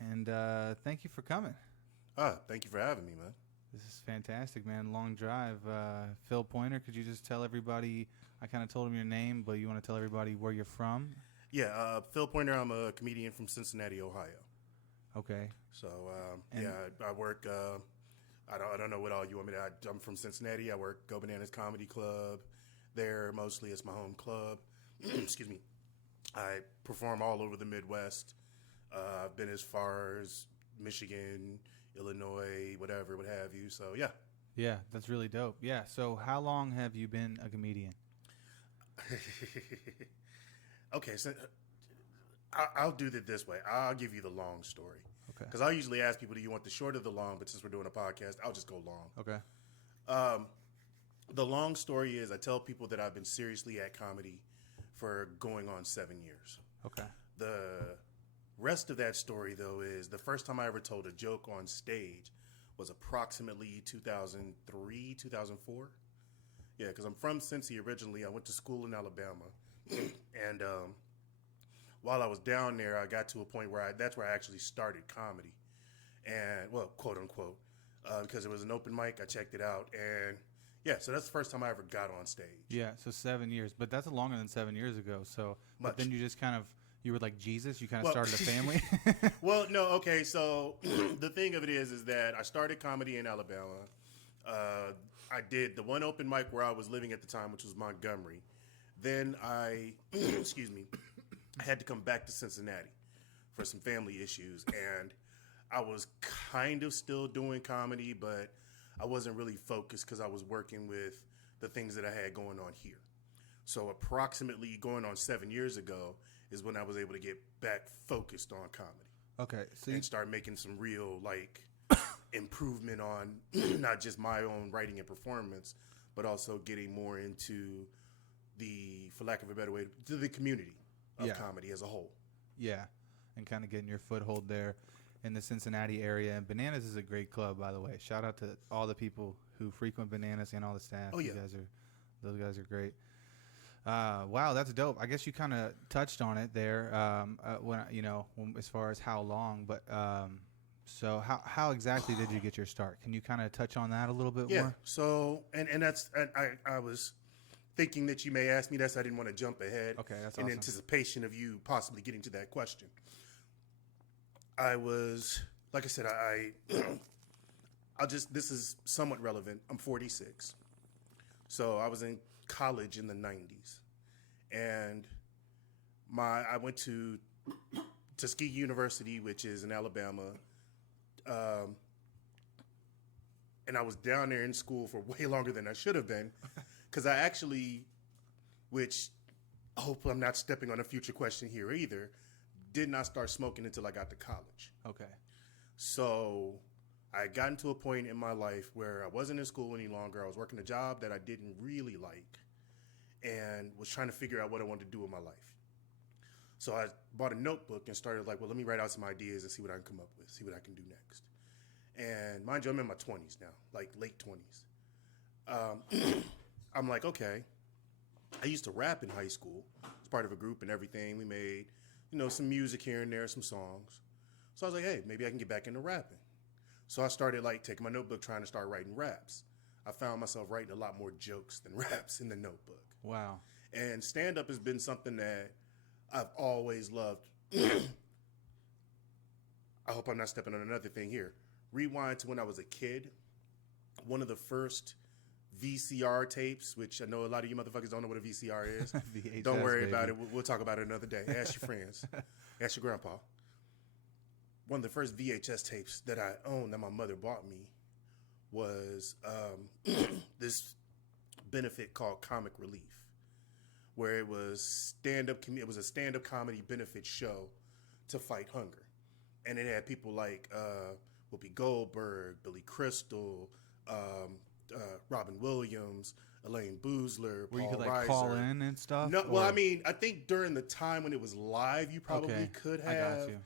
And thank you for coming. Thank you for having me, man. This is fantastic, man. Long drive. Phil Pointer, could you just tell everybody? I kind of told him your name, but you want to tell everybody where you're from? Yeah, Phil Pointer. I'm a comedian from Cincinnati, Ohio. Okay. So I work. I don't know what all you want me to. I'm from Cincinnati. I work Go Bananas Comedy Club. There mostly it's my home club. Excuse me. I perform all over the Midwest. I've been as far as Michigan, Illinois, whatever, what have you. So yeah. Yeah, that's really dope. Yeah. So how long have you been a comedian? Okay, so I'll do it this way. I'll give you the long story. Okay. Because I usually ask people, do you want the short or the long? But since we're doing a podcast, I'll just go long. Okay. The long story is I tell people that I've been seriously at comedy for going on 7 years. Okay. The rest of that story, though, is the first time I ever told a joke on stage was approximately 2003, 2004. Yeah, because I'm from Cincy originally. I went to school in Alabama. And while I was down there, I got to a point where that's where I actually started comedy. And, well, quote unquote, because it was an open mic. I checked it out. And, yeah, so that's the first time I ever got on stage. Yeah, so 7 years. But that's longer than 7 years ago. So, but then you just kind of, you were like Jesus. You kind of started a family. Well, no, okay. So the thing of it is that I started comedy in Alabama. I did the one open mic where I was living at the time, which was Montgomery. Then I, excuse me, I had to come back to Cincinnati for some family issues. And I was kind of still doing comedy, but I wasn't really focused because I was working with the things that I had going on here. So approximately going on 7 years ago is when I was able to get back focused on comedy. Okay. So and start making some real, like, improvement on not just my own writing and performance, but also getting more into the, for lack of a better way, to the community of comedy as a whole. Yeah, and kind of getting your foothold there in the Cincinnati area. And Bananas is a great club, by the way. Shout out to all the people who frequent Bananas and all the staff. Oh, yeah. Those guys are great. Wow, that's dope. I guess you kind of touched on it there, as far as how long. But so how exactly did you get your start? Can you kind of touch on that a little bit more? Yeah. So and that's I was thinking that you may ask me that, so I didn't want to jump ahead. Okay, that's in awesome. anticipation of you possibly getting to that question. I was, like I said, this is somewhat relevant. I'm 46. So I was in college in the 90s. And I went to Tuskegee University, which is in Alabama. And I was down there in school for way longer than I should have been. Because I actually, which I hope I'm not stepping on a future question here either, did not start smoking until I got to college. Okay. So I had gotten to a point in my life where I wasn't in school any longer. I was working a job that I didn't really like and was trying to figure out what I wanted to do with my life. So I bought a notebook and started like, well, let me write out some ideas and see what I can come up with, see what I can do next. And mind you, I'm in my 20s now, like late 20s. I'm like, okay, I used to rap in high school. As part of a group and everything. We made, some music here and there, some songs. So I was like, hey, maybe I can get back into rapping. So I started like taking my notebook, trying to start writing raps. I found myself writing a lot more jokes than raps in the notebook. Wow. And stand-up has been something that I've always loved. I hope I'm not stepping on another thing here. Rewind to when I was a kid. One of the first VCR tapes, which I know a lot of you motherfuckers don't know what a VCR is. VHS, don't worry baby. about it. We'll talk about it another day. Ask your friends. Ask your grandpa. One of the first VHS tapes that I owned that my mother bought me was this benefit called Comic Relief, where it was stand-up. It was a stand-up comedy benefit show to fight hunger, and it had people like Whoopi Goldberg, Billy Crystal, Robin Williams, Elaine Boozler, Where Paul you could Reiser. call in and stuff? No, well, I mean, I think during the time when it was live, you probably could have. I got you.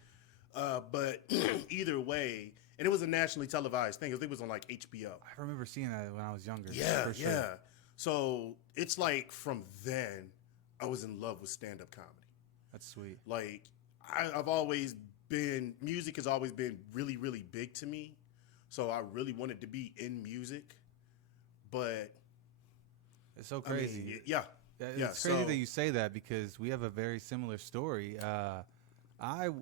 But either way, and it was a nationally televised thing. I think it was on like HBO. I remember seeing that when I was younger. Yeah, for sure. yeah. So it's like from then, I was in love with stand-up comedy. That's sweet. Like I've always music has always been really, really big to me. So I really wanted to be in music, but It's so crazy. I mean, yeah. It's crazy that you say that because we have a very similar story. It's kind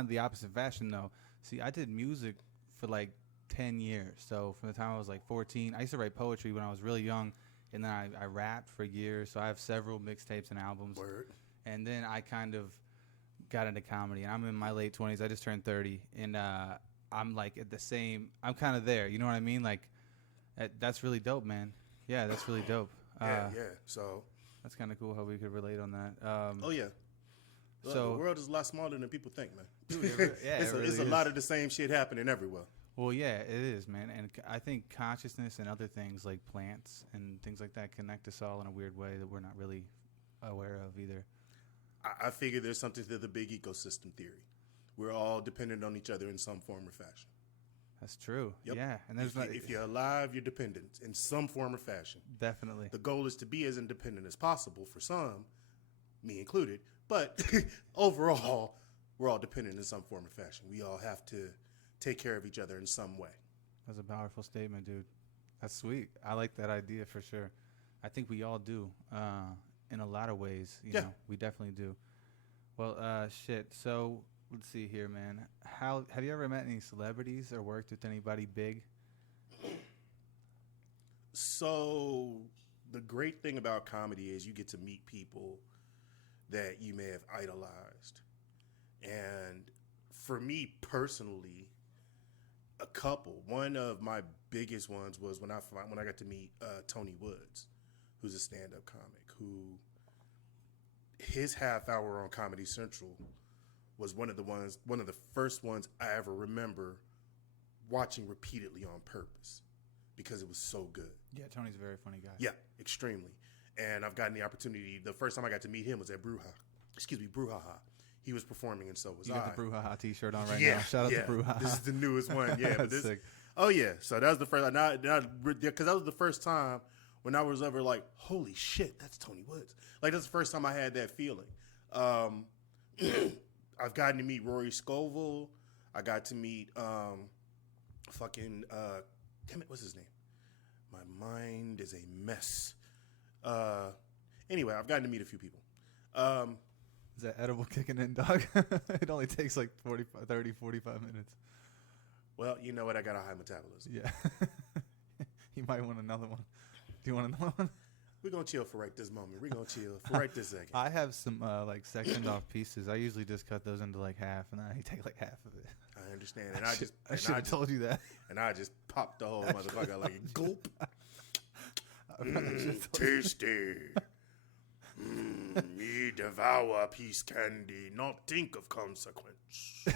of the opposite fashion though. See, I did music for like 10 years. So from the time I was like 14, I used to write poetry when I was really young, and then I rapped for years. So I have several mixtapes and albums. Word. And then I kind of got into comedy, and I'm in my late 20s. I just turned 30, and I'm like at the same. I'm kind of there. You know what I mean? Like, that's really dope, man. Yeah, that's really dope. Yeah. So that's kind of cool how we could relate on that. oh yeah. Look, So the world is a lot smaller than people think, man. Dude, It's a lot of the same shit happening everywhere. Well, yeah, it is, man. And I think consciousness and other things like plants and things like that connect us all in a weird way that we're not really aware of either. I figure there's something to the big ecosystem theory. We're all dependent on each other in some form or fashion. That's true. Yep. Yeah, and there's If you're alive, you're dependent in some form or fashion. Definitely. The goal is to be as independent as possible for some, me included. But overall, we're all dependent in some form or fashion. We all have to take care of each other in some way. That's a powerful statement, dude. That's sweet. I like that idea for sure. I think we all do in a lot of ways. You know, we definitely do. Well, shit. So let's see here, man. How have you ever met any celebrities or worked with anybody big? So the great thing about comedy is you get to meet people that you may have idolized. And for me personally, a couple. One of my biggest ones was when I got to meet Tony Woods, who's a stand-up comic, who his half hour on Comedy Central was one of the first ones I ever remember watching repeatedly on purpose because it was so good. Yeah, Tony's a very funny guy. Yeah, extremely. And I've gotten the opportunity. The first time I got to meet him was at Brouhaha. He was performing, and so was I. You got the Brouhaha t-shirt on right now. Shout out to Brouhaha. This is the newest one. Yeah, but this. Sick. Oh yeah, so that was the first. Because that was the first time when I was ever like, holy shit, that's Tony Woods. Like that's the first time I had that feeling. I've gotten to meet Rory Scovel. I got to meet damn it, what's his name? My mind is a mess. Anyway, I've gotten to meet a few people. Is that edible kicking in, dog? It only takes like 30, 45 minutes. Well, you know what? I got a high metabolism. Yeah. You might want another one. Do you want another one? We're going to chill for right this moment. We're going to chill for right this second. I have some like sectioned off pieces. I usually just cut those into like half, and then I take like half of it. I understand. And I should have told you that. And I just popped the whole motherfucker like a gulp. Tasty. Me devour a piece candy, not think of consequence.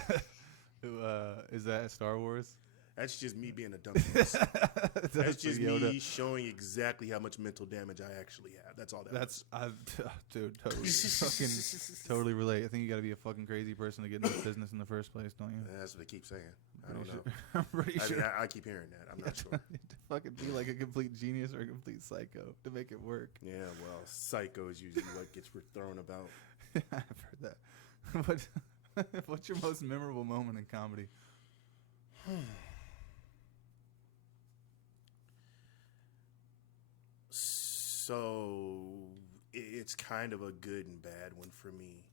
Is that Star Wars? That's just me being a dumbass. That's just me showing exactly how much mental damage I actually have. That's all that is. Dude, totally, fucking, totally relate. I think you got to be a fucking crazy person to get in this business in the first place, don't you? That's what they keep saying. I don't know. I'm pretty sure. I keep hearing that. I'm not sure. To fucking be like a complete genius or a complete psycho to make it work. Yeah, well, psycho is usually what gets thrown about. I've heard that. What's your most memorable moment in comedy? So it's kind of a good and bad one for me.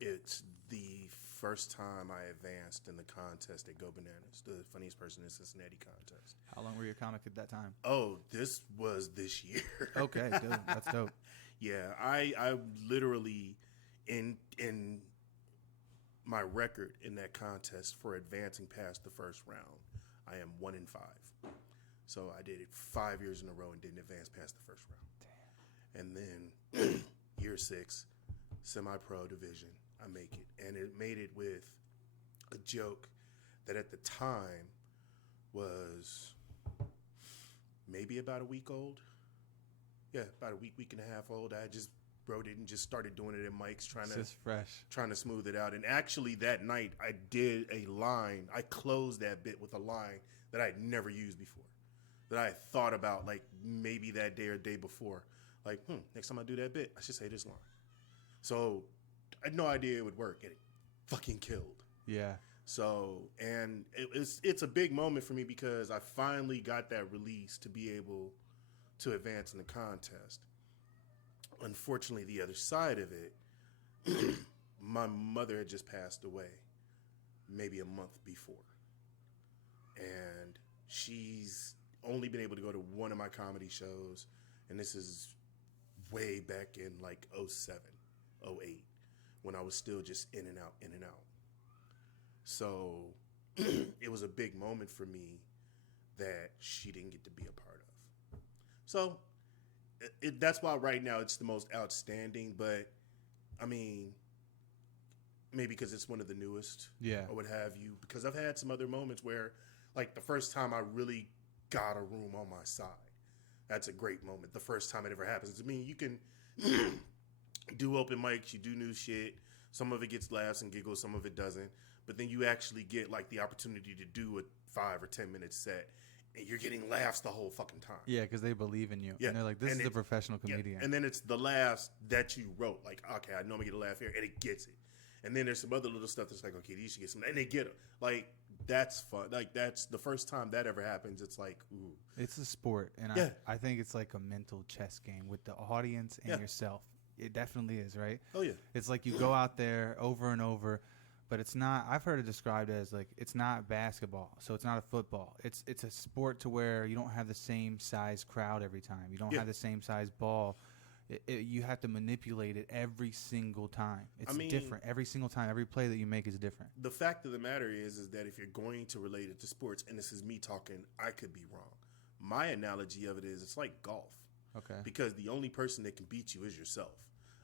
It's the first time I advanced in the contest at Go Bananas, the funniest person in Cincinnati contest. How long were you a comic at that time? Oh, this was this year. Okay, dude, that's dope. Yeah, I literally in my record in that contest for advancing past the first round, I am 1-5. So I did it 5 years in a row and didn't advance past the first round. Damn. And then year 6, semi-pro division, I make it. And it made it with a joke that at the time was maybe about a week old. Yeah, about a week and a half old. I just wrote it and just started doing it in mics, trying to smooth it out. And actually that night I did a line. I closed that bit with a line that I'd never used before, that I had thought about like maybe that day or day before. Like, next time I do that bit, I should say this line. So I had no idea it would work. fucking killed. Yeah. So, and it's a big moment for me because I finally got that release to be able to advance in the contest. Unfortunately, the other side of it, my mother had just passed away maybe a month before. And she's only been able to go to one of my comedy shows. And this is way back in like 07, 08, when I was still just in and out, in and out. So it was a big moment for me that she didn't get to be a part of. So that's why right now it's the most outstanding. But I mean, maybe because it's one of the newest, or what have you. Because I've had some other moments where, like the first time I really got a room on my side, that's a great moment. The first time it ever happens. I mean, you can do open mics, you do new shit. Some of it gets laughs and giggles, some of it doesn't. But then you actually get like the opportunity to do a 5 or 10 minute set, and you're getting laughs the whole fucking time. Yeah, because they believe in you. Yeah. And they're like, this is a professional comedian. Yeah. And then it's the laughs that you wrote. Like, okay, I know I'm going to get a laugh here, and it gets it. And then there's some other little stuff that's like, okay, these should get some, and they get them. Like, that's fun. Like, that's the first time that ever happens. It's like, ooh. It's a sport. And I think it's like a mental chess game with the audience and yourself. It definitely is, right? Oh, yeah. It's like you go out there over and over. But it's not. I've heard it described as like it's not basketball, so it's not a football. It's a sport to where you don't have the same size crowd every time. You don't have the same size ball. You have to manipulate it every single time. It's different every single time. Every play that you make is different. The fact of the matter is that if you're going to relate it to sports, and this is me talking, I could be wrong. My analogy of it is it's like golf. Okay. Because the only person that can beat you is yourself.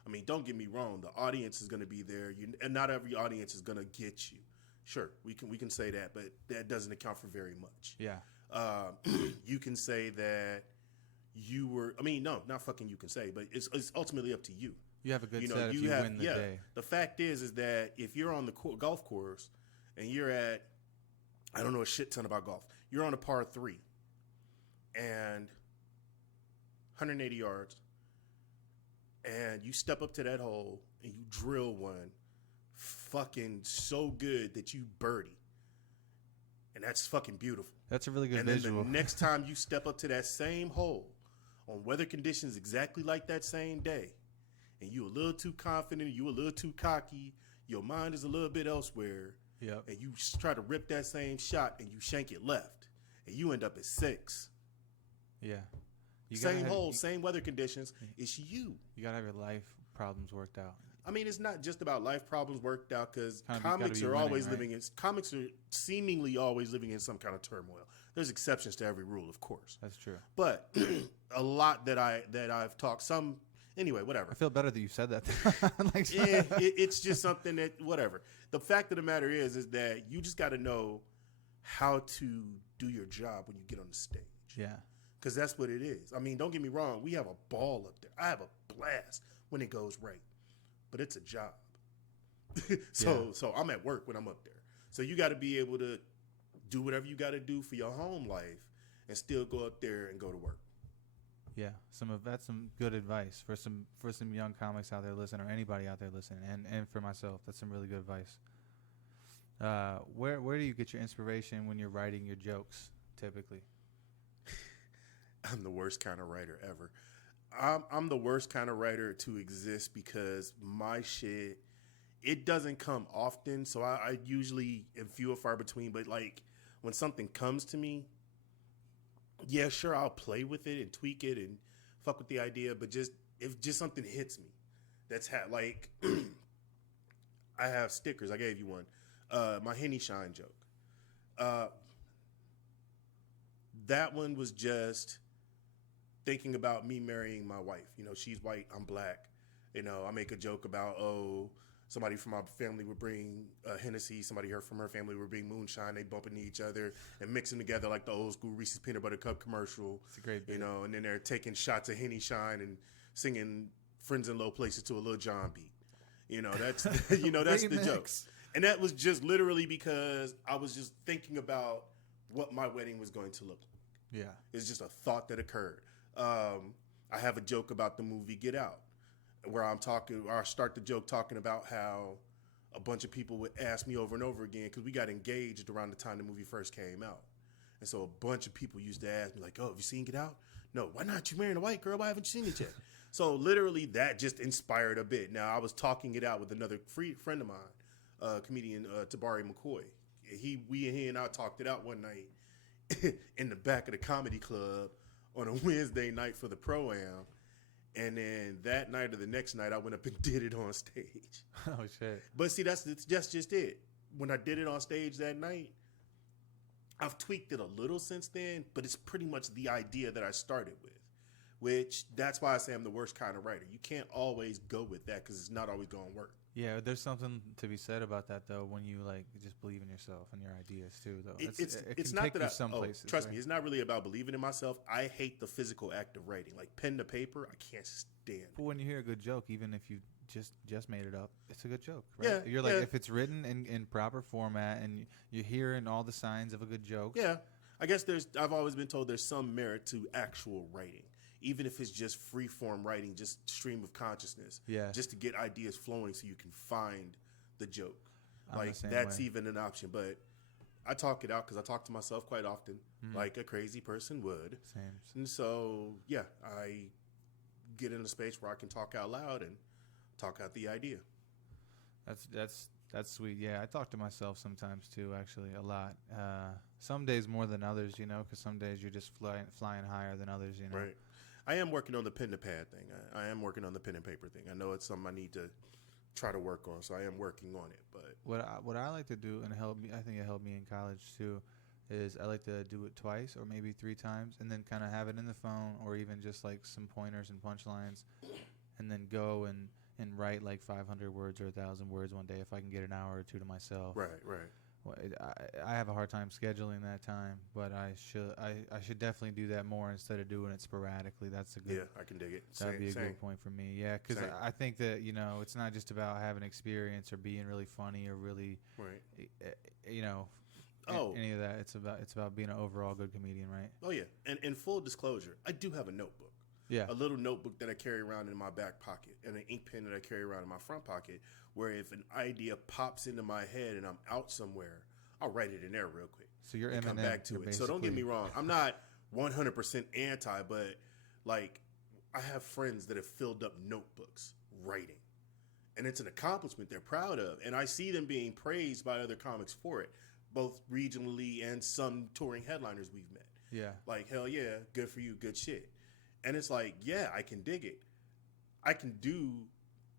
I mean, don't get me wrong. The audience is going to be there, and not every audience is going to get you. Sure, we can say that, but that doesn't account for very much. Yeah. You can say that you were. I mean, no, not fucking. You can say, but it's ultimately up to you. You have a good set if you win the day. The fact is that if you're on the golf course and you're at, I don't know a shit ton about golf. You're on a par 3, and 180 yards. And you step up to that hole and you drill one fucking so good that you birdie. And that's fucking beautiful. That's a really good visual. And then the next time you step up to that same hole on weather conditions exactly like that same day, and you a little too confident, you a little too cocky, your mind is a little bit elsewhere, and you try to rip that same shot and you shank it left, and you end up at 6. Yeah. Same hole, same weather conditions. It's you. You gotta have your life problems worked out. I mean, it's not just about life problems worked out because comics are always living in. Comics are seemingly always living in some kind of turmoil. There's exceptions to every rule, of course. That's true. But a lot that I've talked anyway, whatever. I feel better that you said that. It's just something that whatever. The fact of the matter is that you just got to know how to do your job when you get on the stage. Yeah. Because that's what it is. I mean, don't get me wrong. We have a ball up there. I have a blast when it goes right. But it's a job. So I'm at work when I'm up there. So you got to be able to do whatever you got to do for your home life and still go up there and go to work. Yeah, that's some good advice for some young comics out there listening, or anybody out there listening, and for myself. That's some really good advice. Where do you get your inspiration when you're writing your jokes typically? I'm the worst kind of writer ever. I'm the worst kind of writer to exist because my shit, it doesn't come often. So I usually am few and far between. But like when something comes to me, yeah, sure, I'll play with it and tweak it and fuck with the idea. But if something hits me, that's like I have stickers. I gave you one. My Henny Shine joke. That one was just thinking about me marrying my wife. You know, she's white, I'm black. You know, I make a joke about, somebody from my family would bring Hennessy, somebody from her family would bring moonshine. They bump into each other and mix them together like the old school Reese's Peanut Butter Cup commercial. It's a great bit. You know, and then they're taking shots of Henny Shine and singing Friends in Low Places to a Lil Jon beat. You know, that's that's the joke. And that was just literally because I was just thinking about what my wedding was going to look like. Yeah. It's just a thought that occurred. I have a joke about the movie Get Out, where I start the joke talking about how a bunch of people would ask me over and over again because we got engaged around the time the movie first came out. And so a bunch of people used to ask me like, oh, have you seen Get Out? No. Why not? You marrying a white girl? Why haven't you seen it yet? So literally that just inspired a bit. Now I was talking it out with another friend of mine, comedian Tabari McCoy. He and I talked it out one night in the back of the comedy club on a Wednesday night for the Pro-Am. And then that night or the next night, I went up and did it on stage. Oh, shit. But see, that's just it. When I did it on stage that night, I've tweaked it a little since then, but it's pretty much the idea that I started with, which that's why I say I'm the worst kind of writer. You can't always go with that because it's not always going to work. Yeah, there's something to be said about that, though, when you like just believe in yourself and your ideas too. Though it's not that trust me, it's not really about believing in myself. I hate the physical act of writing, like pen to paper. I can't stand it. But when you hear a good joke, even if you just made it up, it's a good joke, right? Yeah, you're like if it's written in proper format and you're hearing all the signs of a good joke. Yeah, I guess I've always been told there's some merit to actual writing. Even if it's just free form writing, just stream of consciousness, just to get ideas flowing so you can find the joke. Like that's even an option. But I talk it out because I talk to myself quite often, like a crazy person would. Same. And so, yeah, I get in a space where I can talk out loud and talk out the idea. That's sweet. Yeah, I talk to myself sometimes too, actually, a lot. Some days more than others, because some days you're just flying higher than others, Right. I am working on the pen to pad thing. I am working on the pen and paper thing. I know it's something I need to try to work on, so I am working on it. But what I like to do and help me, I think it helped me in college too, is I like to do it twice or maybe 3 times, and then kind of have it in the phone or even just like some pointers and punchlines, and then go and write like 500 words or 1,000 words one day if I can get an hour or 2 to myself. Right. Well, I have a hard time scheduling that time, but I should definitely do that more instead of doing it sporadically. That's a good. Yeah, I can dig it. That'd be a good point for me. Yeah, because I think that it's not just about having experience or being really funny or really any of that. It's about being an overall good comedian, right? Oh yeah, and in full disclosure, I do have a notebook. Yeah, a little notebook that I carry around in my back pocket and an ink pen that I carry around in my front pocket, where if an idea pops into my head and I'm out somewhere, I'll write it in there real quick. So you're Eminem, come back to it. So don't get me wrong. I'm not 100% anti, but like I have friends that have filled up notebooks writing. And it's an accomplishment they're proud of. And I see them being praised by other comics for it, both regionally and some touring headliners we've met. Yeah. Like, hell yeah, good for you, good shit. And it's like, yeah, I can dig it. I can do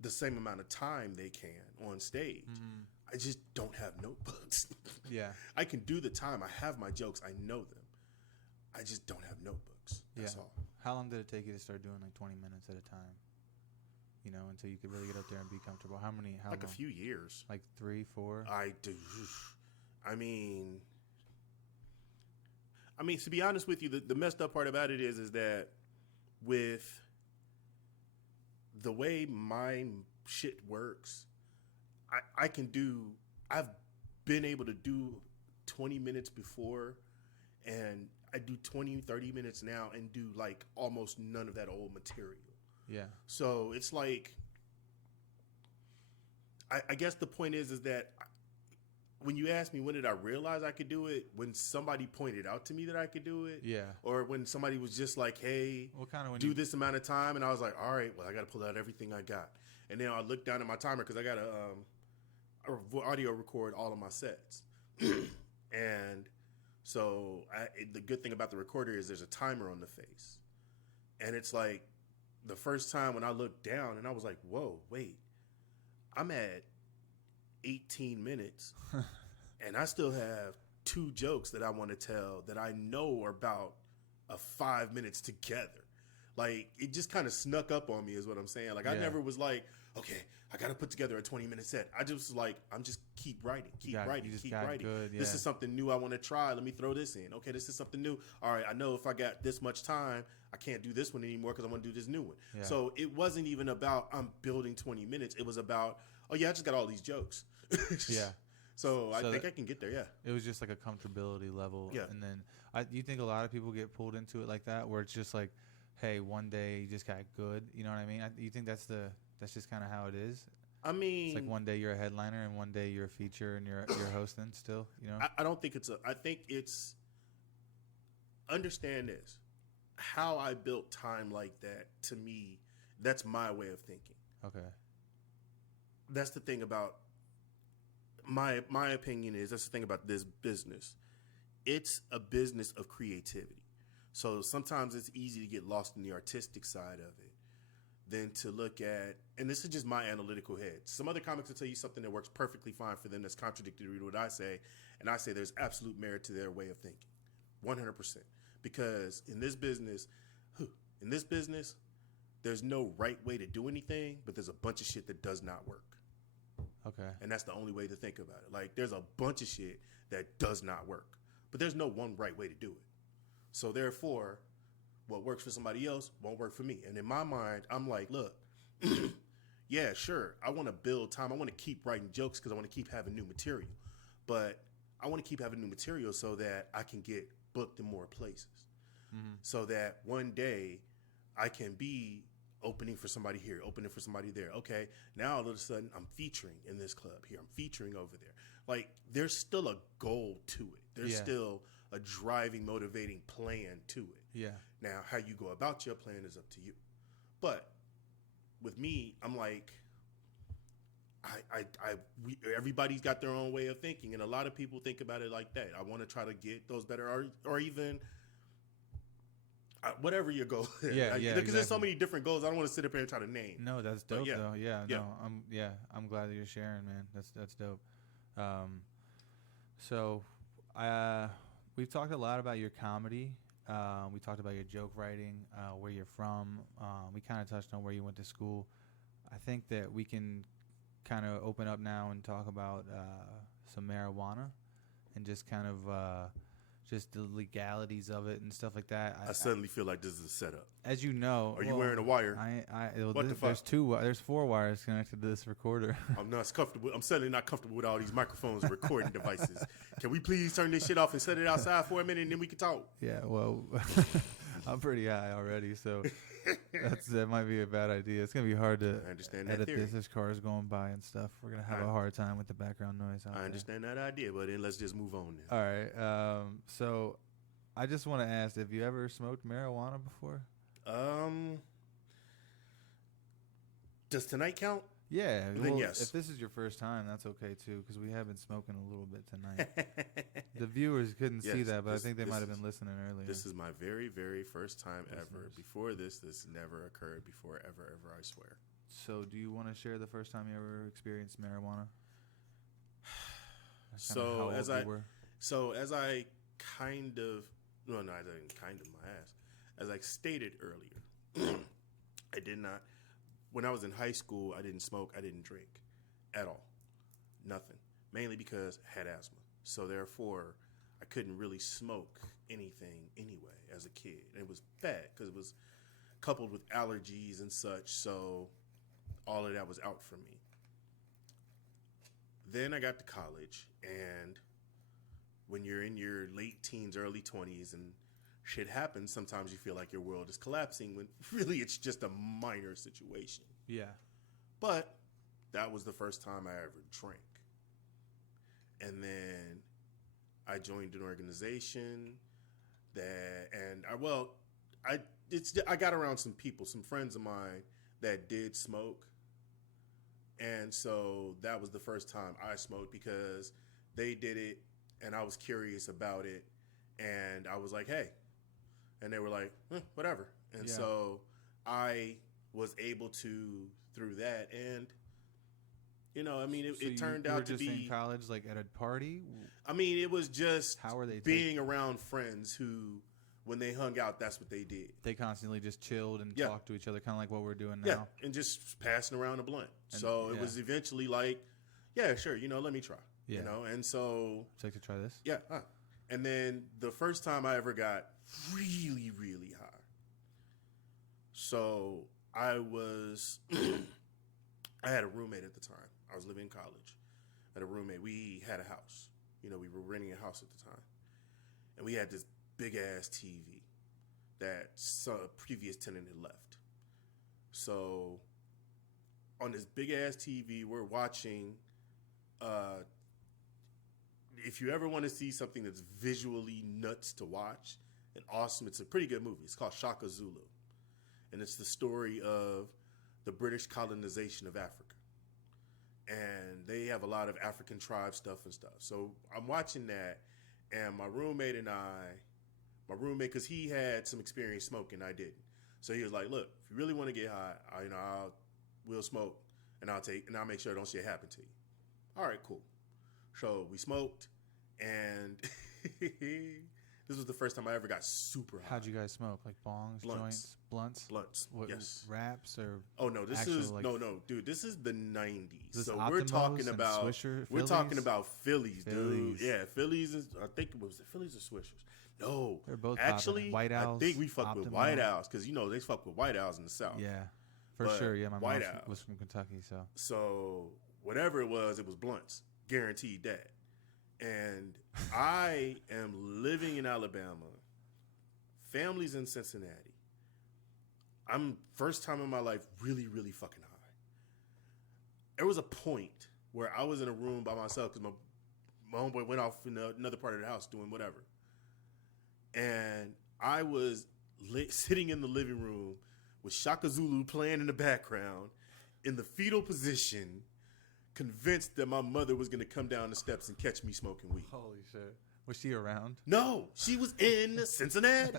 the same amount of time they can on stage. Mm-hmm. I just don't have notebooks. Yeah. I can do the time. I have my jokes. I know them. I just don't have notebooks. That's all. How long did it take you to start doing like 20 minutes at a time? Until you could really get up there and be comfortable. How long? A few years. Like 3, 4? I do. I mean, to be honest with you, the messed up part about it is that with the way my shit works, I've been able to do 20 minutes before, and I do 20, 30 minutes now and do like almost none of that old material. Yeah. So it's like, I guess the point is that when you ask me when did I realize I could do it, when somebody pointed out to me that I could do it, yeah, or when somebody was just like, "Hey, do this amount of time," and I was like, "All right, well, I got to pull out everything I got," and then I looked down at my timer because I got to audio record all of my sets, and so the good thing about the recorder is there's a timer on the face, and it's like the first time when I looked down and I was like, "Whoa, wait, I'm at 18 minutes and I still have 2 jokes that I want to tell that I know are about 5 minutes together." Like, it just kind of snuck up on me is what I'm saying. Like, I never was like, okay, I got to put together a 20-minute set. I just was like, I'm just keep writing. Good, This is something new I want to try. Let me throw this in. Okay, this is something new. All right, I know if I got this much time, I can't do this one anymore because I want to do this new one. Yeah. So it wasn't even about I'm building 20 minutes. It was about, oh yeah, I just got all these jokes. Yeah. So I think I can get there, yeah. It was just like a comfortability level. Yeah. And then you think a lot of people get pulled into it like that, where it's just like, hey, one day you just got good. You know what I mean? You think that's just kind of how it is? I mean, It's like one day you're a headliner and one day you're a feature and you're hosting still, you know? I don't think I think it's, understand this. How I built time like that, to me, that's my way of thinking. Okay. That's the thing about my opinion is that's the thing about this business. It's a business of creativity. So sometimes it's easy to get lost in the artistic side of it than to look at, and this is just my analytical head. Some other comics will tell you something that works perfectly fine for them that's contradictory to what I say, and I say there's absolute merit to their way of thinking. 100%. Because in this business, there's no right way to do anything, but there's a bunch of shit that does not work. Okay. And that's the only way to think about it. Like, there's a bunch of shit that does not work, but there's no one right way to do it. So therefore, what works for somebody else won't work for me. And in my mind, I'm like, look, yeah, sure, I want to build time. I want to keep writing jokes because I want to keep having new material. But I want to keep having new material so that I can get booked in more places. Mm-hmm. So that one day I can be opening for somebody here, opening for somebody there. Okay, now all of a sudden I'm featuring in this club here. I'm featuring over there. Like, there's still a goal to it. There's still a driving, motivating plan to it. Yeah. Now, how you go about your plan is up to you. But with me, I'm like, everybody's got their own way of thinking, and a lot of people think about it like that. I want to try to get those better, or even whatever your goal is. Yeah, Because there's so many different goals. I don't want to sit up here and try to name. No, that's dope though. Yeah, no, I'm glad that you're sharing, man. That's dope. So, we've talked a lot about your comedy. We talked about your joke writing, where you're from. We kind of touched on where you went to school. I think that we can kind of open up now and talk about some marijuana and just kind of just the legalities of it and stuff like that. I suddenly feel like this is a setup. As you know, are you wearing a wire? What the fuck? There's 4 wires connected to this recorder. I'm not comfortable. I'm certainly not comfortable with all these microphones and recording devices. Can we please turn this shit off and set it outside for a minute and then we can talk? Yeah, well, I'm pretty high already, so that might be a bad idea. It's gonna be hard to edit this. There's cars going by and stuff. We're gonna have a hard time with the background noise. I understand that idea, but then let's just move on then. All right. So I just want to ask, have you ever smoked marijuana before? Does tonight count? Yeah. Then yes. If this is your first time, that's okay too, because we have been smoking a little bit tonight. The viewers couldn't see that, but I think they might have been listening earlier. This is my very, very first time ever. Before this never occurred before, ever, I swear. So do you want to share the first time you ever experienced marijuana? So as I kind of, well, no, I didn't kind of my ass. As I stated earlier, I did not. When I was in high school, I didn't smoke. I didn't drink at all. Nothing. Mainly because I had asthma. So therefore, I couldn't really smoke anything anyway as a kid. And it was bad because it was coupled with allergies and such. So all of that was out for me. Then I got to college, and when you're in your late teens, early 20s, and shit happens, sometimes you feel like your world is collapsing when really it's just a minor situation. Yeah. But that was the first time I ever drank. And then I joined an organization I got around some people, some friends of mine that did smoke. And so that was the first time I smoked because they did it and I was curious about it. And I was like, hey. And they were like, whatever. And so I was able to, through that. And, you know, I mean, it turned out to be. You were just in college, like at a party? I mean, it was just how were they being around friends who, when they hung out, that's what they did. They constantly just chilled and talked to each other, kind of like what we're doing now. Yeah, and just passing around a blunt. And, so it was eventually like, yeah, sure, you know, let me try. Yeah. You know, and so. Would you like to try this? Yeah. And then the first time I ever got really, really high. So I had a roommate at the time. I was living in college. I had a roommate. We had a house. You know, we were renting a house at the time. And we had this big ass TV that a previous tenant had left. So on this big ass TV. We're watching. If you ever want to see something that's visually nuts to watch and awesome, it's a pretty good movie. It's called Shaka Zulu, and it's the story of the British colonization of Africa. And they have a lot of African tribe stuff and stuff. So I'm watching that, and my roommate, because he had some experience smoking, I didn't. So he was like, "Look, if you really want to get high, we'll smoke, and I'll make sure don't shit happen to you." All right, cool. So we smoked, and this was the first time I ever got super high. How'd you guys smoke? Like bongs, joints, blunts? Blunts, what, yes. Wraps or? Oh no, this actual, is like, no, dude. This is the '90s. So we're talking and about Swisher, we're talking about Phillies, dude. Phillies. Yeah, Phillies. I think it was the Phillies or Swishers. No, They're both actually, White Owls, I think we fucked with Optimum. White Owls because they fuck with White Owls in the South. Yeah, for But sure. Yeah, my White mom Owls. was from Kentucky, so. So whatever it was blunts, guaranteed that. And I am living in Alabama. Family's in Cincinnati. I'm first time in my life really, really fucking high. There was a point where I was in a room by myself because my homeboy went off in another part of the house doing whatever. And I was sitting in the living room with Shaka Zulu playing in the background in the fetal position, convinced that my mother was going to come down the steps and catch me smoking weed. Holy shit. Was she around? No, she was in Cincinnati.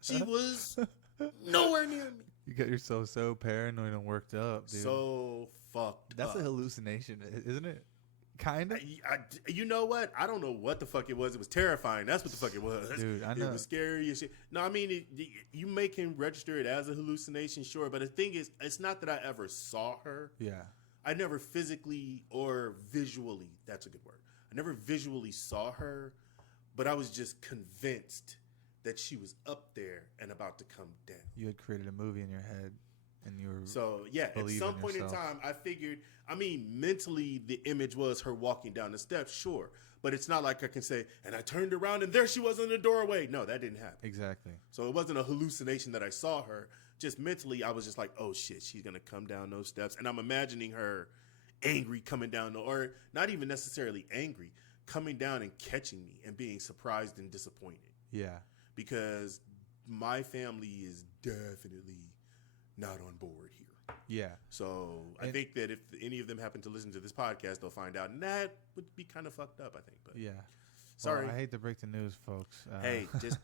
She was nowhere near me. You got yourself so paranoid and worked up, dude. So fucked That's up. a hallucination, isn't it? Kind of. You know what? I don't know what the fuck it was. It was terrifying. That's what the fuck it was. Dude, I know. It was scary as shit. No, I mean, you can register it as a hallucination, sure. But the thing is, it's not that I ever saw her. Yeah. I never physically or visually, that's a good word. I never visually saw her, but I was just convinced that she was up there and about to come down. You had created a movie in your head, and you were at some point in time, I figured, mentally the image was her walking down the steps, sure. But it's not like I can say, and I turned around and there she was in the doorway. No, that didn't happen. Exactly. So it wasn't a hallucination that I saw her. Just mentally, I was just like, oh shit, she's going to come down those steps. And I'm imagining her angry coming down, or not even necessarily angry, coming down and catching me and being surprised and disappointed. Yeah. Because my family is definitely not on board here. Yeah. So I think that if any of them happen to listen to this podcast, they'll find out, and that would be kind of fucked up, I think. But yeah. Sorry. Well, I hate to break the news, folks. Hey, just,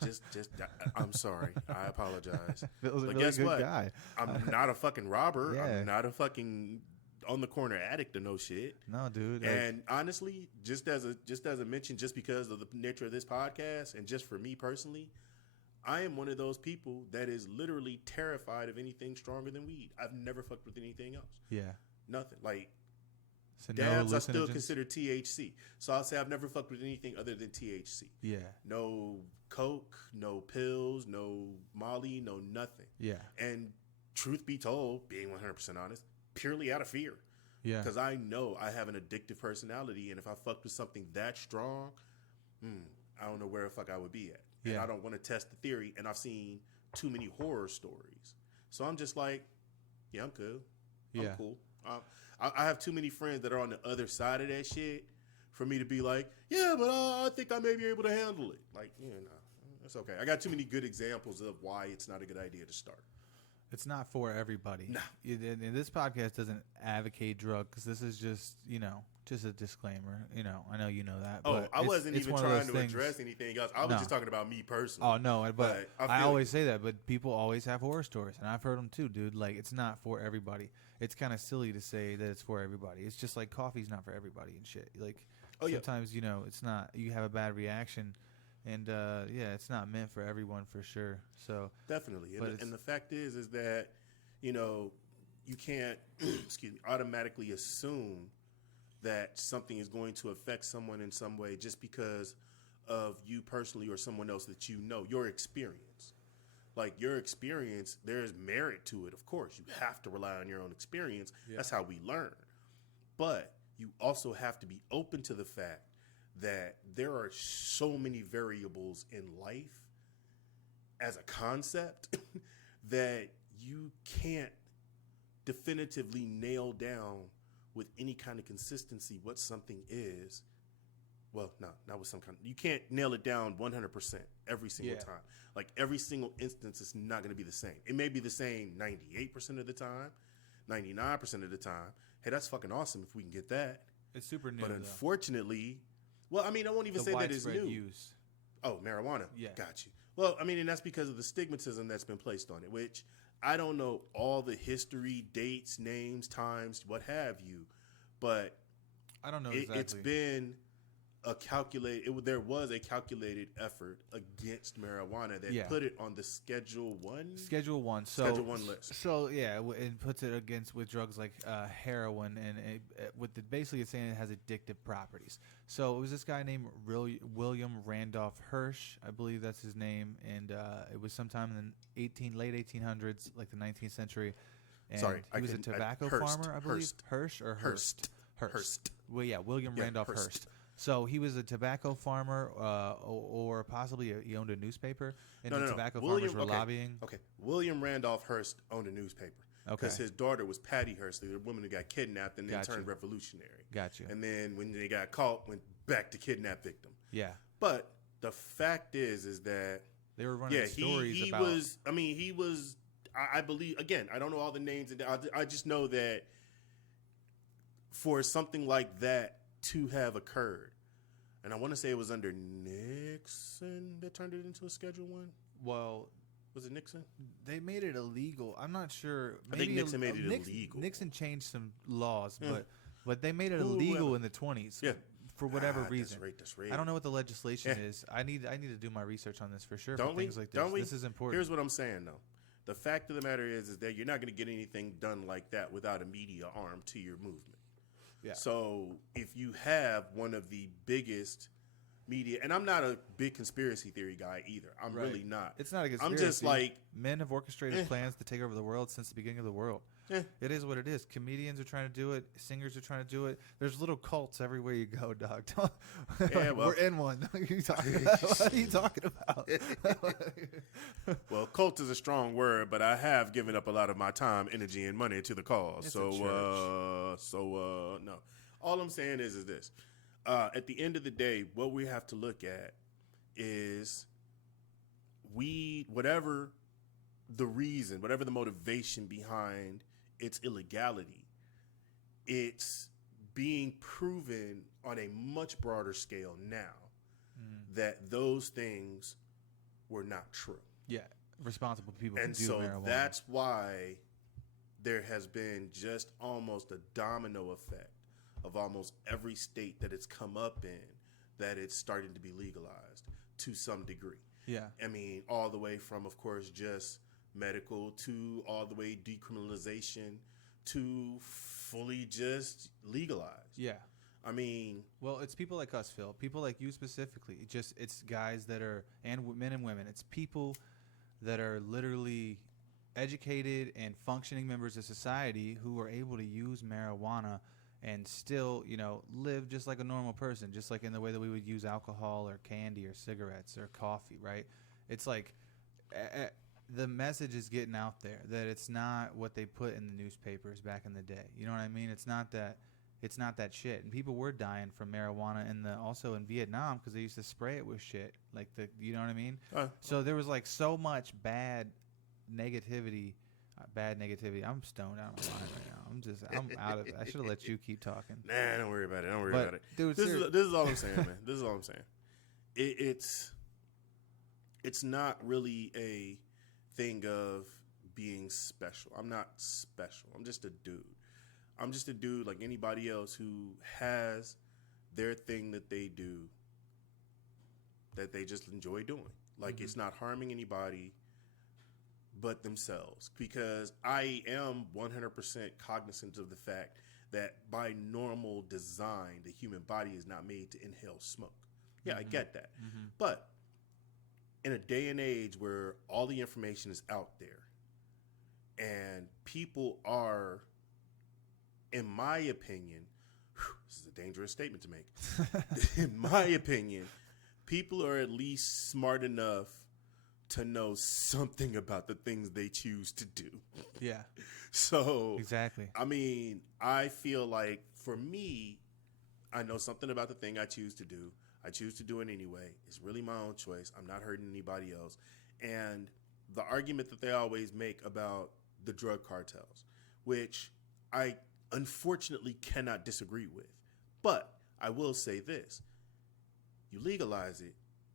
I'm sorry. I apologize. Bill's a But really guess good what? guy. I'm not a fucking robber. Yeah. I'm not a fucking on the corner addict or no shit. No, dude. And honestly, just as a mention, just because of the nature of this podcast, and just for me personally, I am one of those people that is literally terrified of anything stronger than weed. I've never fucked with anything else. Yeah. Nothing. Like, so dabs, no I still hallucinogens? consider THC. So I'll say I've never fucked with anything other than THC. Yeah. No coke, no pills, no Molly, no nothing. Yeah. And truth be told, being 100% honest, purely out of fear. Yeah. Because I know I have an addictive personality, and if I fucked with something that strong, I don't know where the fuck I would be at. And Yeah. I don't want to test the theory, and I've seen too many horror stories. So I'm just like, yeah, I'm cool. I'm cool. I have too many friends that are on the other side of that shit for me to be like, yeah, but I think I may be able to handle it. Like, no, that's okay. I got too many good examples of why it's not a good idea to start. It's not for everybody. No. And this podcast doesn't advocate drugs. This is just, just a disclaimer. I know you know that. Oh, But I wasn't it's even one of trying those to things. address anything else. I was No. just talking about me personally. Oh, no. But I feel always say that. But people always have horror stories. And I've heard them too, dude. Like, it's not for everybody. It's kind of silly to say that it's for everybody. It's just like coffee's not for everybody and shit. Like, sometimes, it's not. You have a bad reaction. And, it's not meant for everyone for sure. So Definitely. And the fact is that, you can't, automatically assume that something is going to affect someone in some way just because of you personally or someone else that you know, your experience. Like, your experience, there's merit to it, of course. You have to rely on your own experience. Yeah. That's how we learn. But you also have to be open to the fact that there are so many variables in life as a concept that you can't definitively nail down with any kind of consistency what something is. Well, no, not with some kind. You can't nail it down 100% every single time. Like every single instance is not going to be the same. It may be the same 98% of the time, 99% of the time. Hey, that's fucking awesome if we can get that. It's super new. But unfortunately, well, I mean, I won't even say that it's new. Use. Oh, marijuana. Yeah. Got you. Well, I mean, and that's because of the stigmatism that's been placed on it, which I don't know all the history, dates, names, times, what have you, but I don't know exactly. It's been there was a calculated effort against marijuana that put it on the Schedule 1 list. So yeah, it puts it with drugs like heroin, and basically it's saying it has addictive properties. So it was this guy named William Randolph Hirsch, I believe that's his name, and it was sometime in the late 1800s, like the 19th century. And he was a tobacco farmer, I believe. Hearst. Well, yeah, William Randolph Hearst. So he was a tobacco farmer, or possibly he owned a newspaper, and the tobacco farmers were lobbying. Okay, William Randolph Hearst owned a newspaper. Because his daughter was Patty Hearst, the woman who got kidnapped and then turned revolutionary. Gotcha. And then when they got caught, went back to kidnap victim. Yeah. But the fact is that they were running stories he about. He was. I believe, again, I don't know all the names. I just know that for something like that to have occurred, and I want to say it was under Nixon that turned it into a Schedule 1. Well, was it Nixon? They made it illegal. I'm not sure. Maybe I think Nixon made it illegal. Nixon changed some laws, but they made it illegal in the 20s. Yeah. For whatever reason. That's right. I don't know what the legislation is. I need to do my research on this for sure. Don't for things like this. This is important. Here's what I'm saying though. The fact of the matter is that you're not going to get anything done like that without a media arm to your movement. Yeah. So if you have one of the biggest media, and I'm not a big conspiracy theory guy either. I'm really not. It's not a conspiracy. I'm just like, men have orchestrated plans to take over the world since the beginning of the world. It is what it is. Comedians are trying to do it. Singers are trying to do it. There's little cults everywhere you go, dog. We're in one. What are you talking about? What are you talking about? Well, cult is a strong word, but I have given up a lot of my time, energy, and money to the cause. No. All I'm saying is this. At the end of the day, what we have to look at is whatever the reason, whatever the motivation behind its illegality, it's being proven on a much broader scale now that those things were not true. Yeah, responsible people and can do so marijuana. That's why there has been just almost a domino effect of almost every state that it's come up in that it's starting to be legalized to some degree. Yeah. I mean, all the way from, of course, just medical to all the way decriminalization to fully just legalized. Yeah. I mean, well, it's people like us, Phil. People like you specifically. It's guys that are, and men and women. It's people that are literally educated and functioning members of society who are able to use marijuana and still, live just like a normal person, just like in the way that we would use alcohol or candy or cigarettes or coffee, right? It's like the message is getting out there that it's not what they put in the newspapers back in the day. You know what I mean? It's not that shit. And people were dying from marijuana also in Vietnam because they used to spray it with shit. You know what I mean? So there was like so much bad negativity. I'm stoned out of my mind right now. I'm out of it. I should have let you keep talking. Nah, don't worry about it. Dude, this is all I'm saying, man. This is all I'm saying. It's not really a thing of being special. I'm not special. I'm just a dude. I'm just a dude like anybody else who has their thing that they do that they just enjoy doing. Like it's not harming anybody but themselves, because I am 100% cognizant of the fact that by normal design, the human body is not made to inhale smoke. Yeah, I get that. But in a day and age where all the information is out there and people are, in my opinion, this is a dangerous statement to make. In my opinion, people are at least smart enough to know something about the things they choose to do. Yeah. So, Exactly. I mean, I feel like for me, I know something about the thing I choose to do. I choose to do it anyway. It's really my own choice. I'm not hurting anybody else. And the argument that they always make about the drug cartels, which I unfortunately cannot disagree with. But I will say this. You legalize it,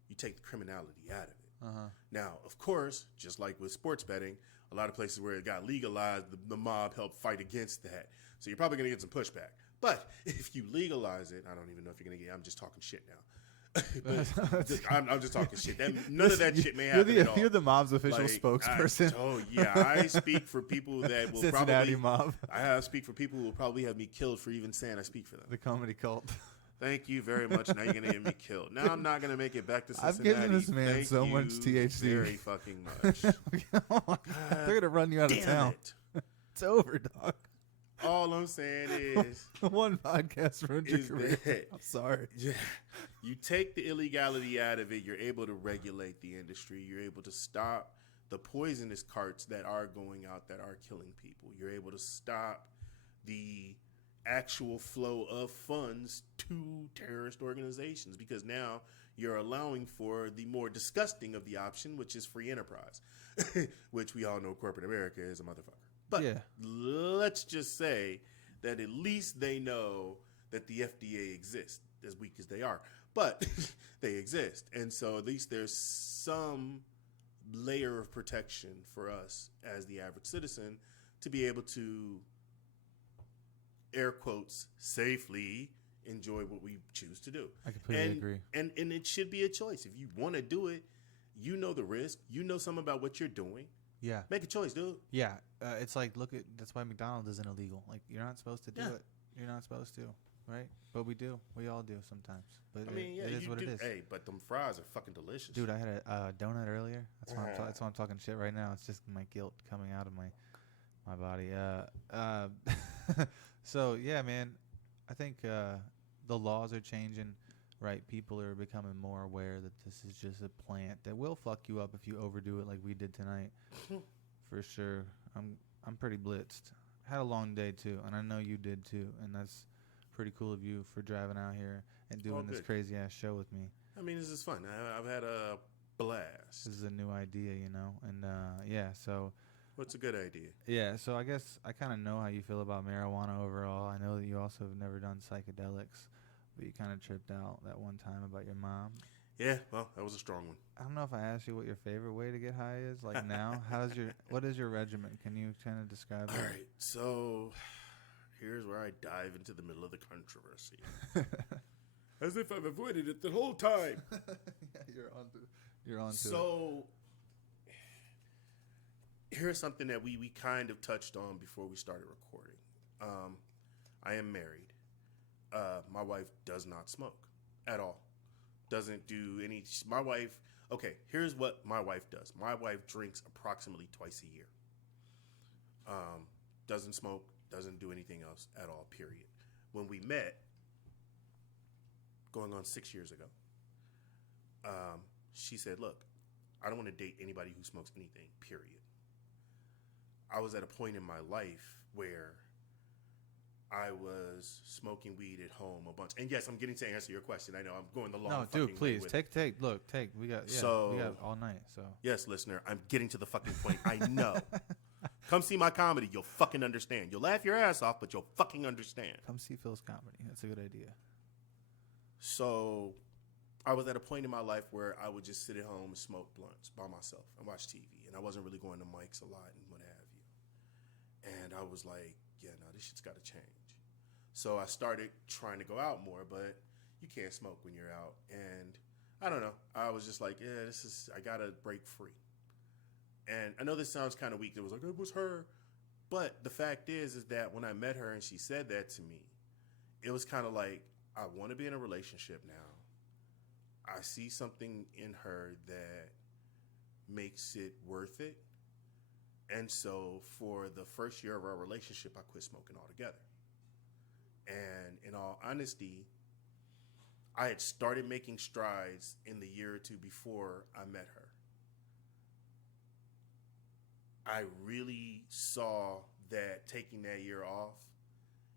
you take the criminality out of it. Uh-huh. Now, of course, just like with sports betting, a lot of places where it got legalized, the mob helped fight against that. So you're probably going to get some pushback. But if you legalize it, I don't even know if you're going to get, I'm just talking shit now. I'm just talking shit. None of that shit may happen at all. You're the mob's official spokesperson. I speak for people that will Cincinnati mob. I speak for people who will probably have me killed for even saying I speak for them. The comedy cult. Thank you very much. Now you're going to get me killed. Now I'm not going to make it back to Cincinnati. I've given this man Thank so you much THC. very fucking much. They're going to run you out of town. It's over, dog. All I'm saying is one podcast ruined your career. I'm sorry. Yeah, you take the illegality out of it, you're able to regulate the industry. You're able to stop the poisonous carts that are going out that are killing people. You're able to stop the actual flow of funds to terrorist organizations because now you're allowing for the more disgusting of the option, which is free enterprise, which we all know corporate America is a motherfucker. But let's just say that at least they know that the FDA exists, as weak as they are. But they exist. And so at least there's some layer of protection for us as the average citizen to be able to, air quotes, safely enjoy what we choose to do. I completely agree. And it should be a choice. If you want to do it, you know the risk. You know something about what you're doing. Yeah. Make a choice, dude. Yeah. It's like, that's why McDonald's isn't illegal. Like, you're not supposed to do it. You're not supposed to, right? But we do. We all do sometimes. But it is what it is. Hey, but them fries are fucking delicious. Dude, I had a donut earlier. That's why I'm talking shit right now. It's just my guilt coming out of my body. So, yeah, man, I think the laws are changing. Right, people are becoming more aware that this is just a plant that will fuck you up if you overdo it like we did tonight. For sure. I'm pretty blitzed. Had a long day too, and I know you did too, and that's pretty cool of you for driving out here and doing this crazy ass show with me. I mean, this is fun. I've had a blast. This is a new idea, and so what's a good idea? Yeah, so I guess I kind of know how you feel about marijuana overall. I know that you also have never done psychedelics. But you kind of tripped out that one time about your mom. Yeah, well, that was a strong one. I don't know if I asked you what your favorite way to get high is. Like now, what is your regimen? Can you kind of describe it? All right, so here's where I dive into the middle of the controversy. As if I've avoided it the whole time. Yeah, you're on to it. So here's something that we kind of touched on before we started recording. I am married. My wife does not smoke at all. Doesn't do any. My wife. Okay, here's what my wife does. My wife drinks approximately twice a year. Doesn't smoke. Doesn't do anything else at all. Period. When we met, going on 6 years ago, she said, "Look, I don't want to date anybody who smokes anything. Period." I was at a point in my life where I was smoking weed at home a bunch. And yes, I'm getting to answer your question. I know I'm going the long No, dude, please. Take. We got all night. So yes, listener, I'm getting to the fucking point. I know. Come see my comedy. You'll fucking understand. You'll laugh your ass off, but you'll fucking understand. Come see Phil's comedy. That's a good idea. So I was at a point in my life where I would just sit at home and smoke blunts by myself and watch TV. And I wasn't really going to mics a lot and what have you. And I was like, yeah, no, this shit's got to change. So I started trying to go out more, but you can't smoke when you're out. And I don't know. I was just like, yeah, I got to break free. And I know this sounds kind of weak. It was like, it was her. But the fact is that when I met her and she said that to me, it was kind of like, I want to be in a relationship now. I see something in her that makes it worth it. And so for the first year of our relationship, I quit smoking altogether. And in all honesty, I had started making strides in the year or two before I met her. I really saw that taking that year off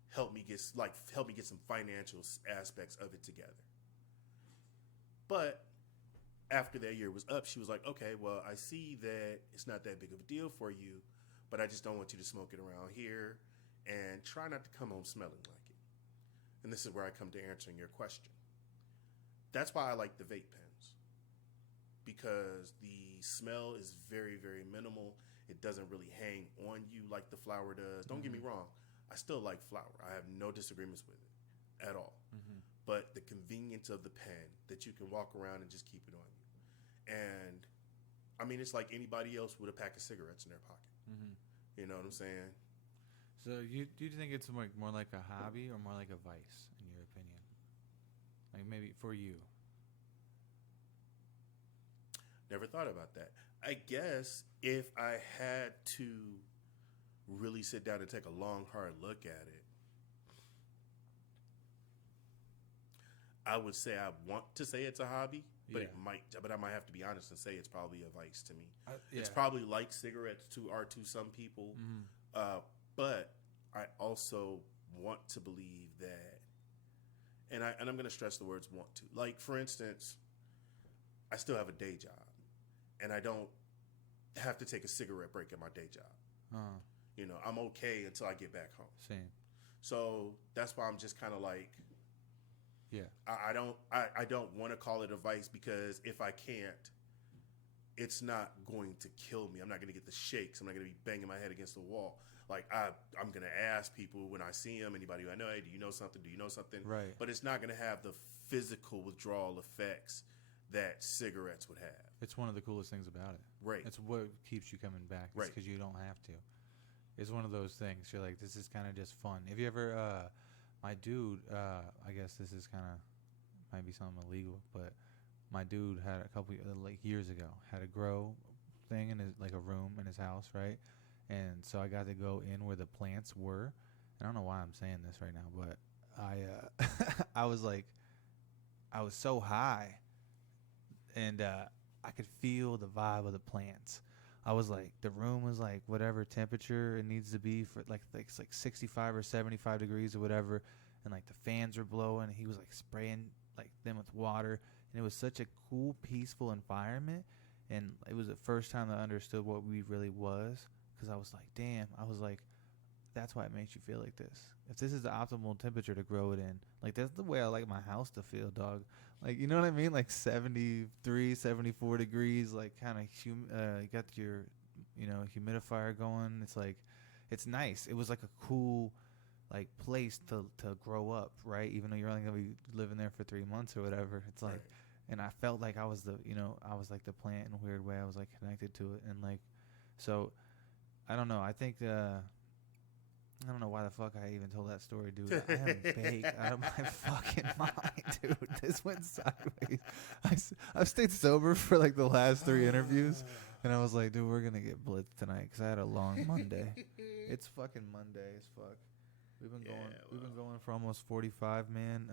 helped me get some financial aspects of it together. But after that year was up, she was like, okay, well, I see that it's not that big of a deal for you, but I just don't want you to smoke it around here, and try not to come home smelling like it. And this is where I come to answering your question. That's why I like the vape pens, because the smell is very, very minimal. It doesn't really hang on you like the flower does. Don't get me wrong. I still like flower. I have no disagreements with it at all. Mm-hmm. But the convenience of the pen, that you can walk around and just keep it on you. And, I mean, it's like anybody else with a pack of cigarettes in their pocket. Mm-hmm. You know what I'm saying? So do you think it's more like a hobby or more like a vice, in your opinion? Like maybe for you? Never thought about that. I guess if I had to really sit down and take a long, hard look at it, I would say I want to say it's a hobby, but I might have to be honest and say it's probably a vice to me. It's probably like cigarettes are to some people, but I also want to believe that, and I'm going to stress the words "want to." Like, for instance, I still have a day job, and I don't have to take a cigarette break at my day job. You know, I'm okay until I get back home. Same. So that's why I'm just kind of like, yeah. I don't want to call it a vice, because if I can't, it's not going to kill me. I'm not going to get the shakes. I'm not going to be banging my head against the wall. Like, I'm going to ask people when I see them, anybody who I know, hey, do you know something? Do you know something? Right. But it's not going to have the physical withdrawal effects that cigarettes would have. It's one of the coolest things about it. Right. It's what keeps you coming back. It's because you don't have to. It's one of those things. You're like, this is kind of just fun. If you ever, my dude, I guess this is kind of, might be something illegal, but my dude had a couple years ago, had a grow thing in his, like a room in his house, right? And so I got to go in where the plants were. I don't know why I'm saying this right now, but I was like, I was so high, and I could feel the vibe of the plants. I was like, the room was like whatever temperature it needs to be for it's like 65 or 75 degrees or whatever, and like the fans were blowing. He was like spraying like them with water, and it was such a cool, peaceful environment. And it was the first time I understood what weed really was, because I was like, damn, I was like, that's why it makes you feel like this. If this is the optimal temperature to grow it in, like that's the way I like my house to feel, dog. Like, you know what I mean? Like 73, 74 degrees, like kind of you got your, humidifier going. It's like, it's nice. It was like a cool, like place to grow up, right? Even though you're only gonna be living there for 3 months or whatever. It's like, and I felt like I was I was like the plant in a weird way. I was like connected to it, and like, so I don't know. I think I don't know why the fuck I even told that story, dude. I am baked out of my fucking mind, dude. This went sideways. I've stayed sober for like the last 3 interviews, and I was like, dude, we're gonna get blitzed tonight because I had a long Monday. It's fucking Monday as fuck. We've been going for almost 45, man.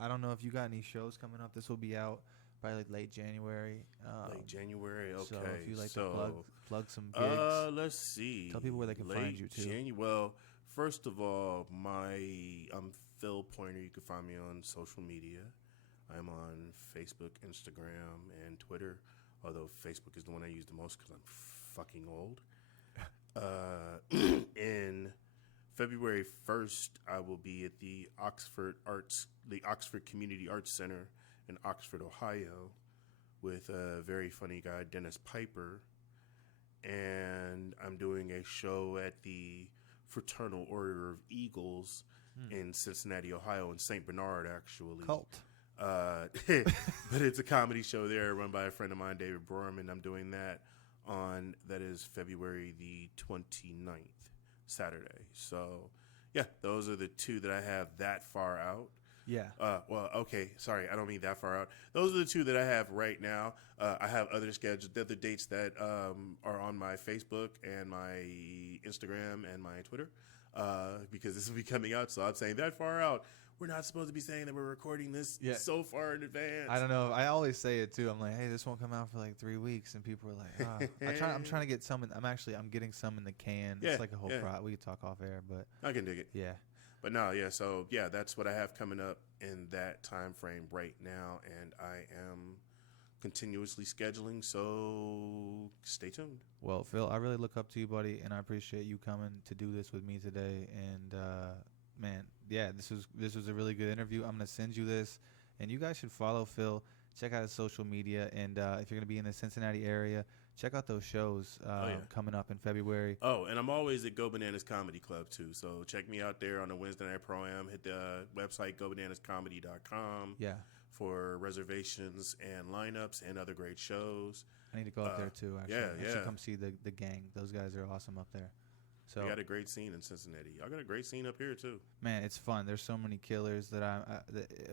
I don't know if you got any shows coming up. This will be out probably like late January. Late January, okay. So if you like to plug some gigs, let's see. Tell people where they can find you too. Well, first of all, I'm Phil Pointer. You can find me on social media. I'm on Facebook, Instagram, and Twitter. Although Facebook is the one I use the most because I'm fucking old. In February 1st, I will be at the Oxford Community Arts Center in Oxford, Ohio, with a very funny guy, Dennis Piper, and I'm doing a show at the Fraternal Order of Eagles in Cincinnati, Ohio, in St. Bernard, actually. Cult. But it's a comedy show there run by a friend of mine, David Broerman. I'm doing that that is February the 29th, Saturday. So, yeah, those are the 2 that I have that far out. Yeah. Well, okay. Sorry, I don't mean that far out. Those are the 2 that I have right now. I have other dates that are on my Facebook and my Instagram and my Twitter because this will be coming out. So I'm saying that far out. we're not supposed to be saying that we're recording this Yeah. so far in advance. I don't know. I always say it too. I'm like, hey, this won't come out for like 3 weeks, and people are like, I'm trying to get some. I'm getting some in the can. Yeah, It's like a whole yeah. We could talk off air, but I can dig it. yeah. But no, yeah. So yeah, that's what I have coming up in that time frame right now, and I am continuously scheduling. So stay tuned. Well, Phil, I really look up to you, buddy, and I appreciate you coming to do this with me today. And man, yeah, this was a really good interview. I'm gonna send you this, and you guys should follow Phil. Check out his social media, and if you're gonna be in the Cincinnati area, check out those shows coming up in February. Oh, and I'm always at Go Bananas Comedy Club too. So check me out there on the Wednesday Night Pro-Am. Hit the website gobananascomedy.com. Yeah, for reservations and lineups and other great shows. I need to go up there too. Actually, yeah, I should come see the gang. Those guys are awesome up there. So we got a great scene in Cincinnati. I got a great scene up here too. Man, it's fun. There's so many killers that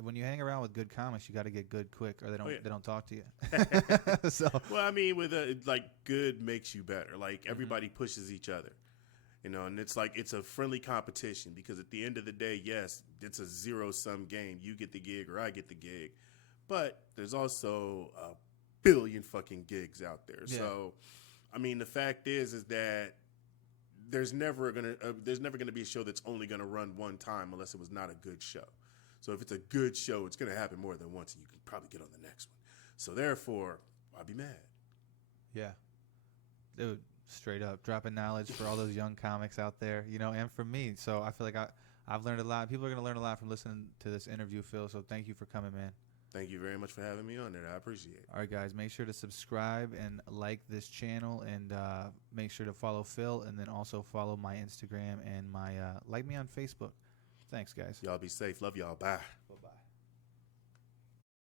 when you hang around with good comics, you got to get good quick, or they don't talk to you. So well, I mean, with like good makes you better. Like everybody pushes each other, you know, and it's like it's a friendly competition because at the end of the day, yes, it's a zero-sum game. You get the gig or I get the gig, but there's also a billion fucking gigs out there. Yeah. So, I mean, the fact is that there's never gonna be a show that's only gonna run one time unless it was not a good show. So if it's a good show, it's gonna happen more than once, and you can probably get on the next one. So therefore, I'd be mad. Yeah, dude, straight up dropping knowledge for all those young comics out there, you know, and for me. So I feel like I've learned a lot. People are gonna learn a lot from listening to this interview, Phil. So thank you for coming, man. Thank you very much for having me on there. I appreciate it. All right, guys, make sure to subscribe and like this channel, and make sure to follow Phil, and then also follow my Instagram and my like me on Facebook. Thanks, guys. Y'all be safe. Love y'all. Bye. Bye-bye.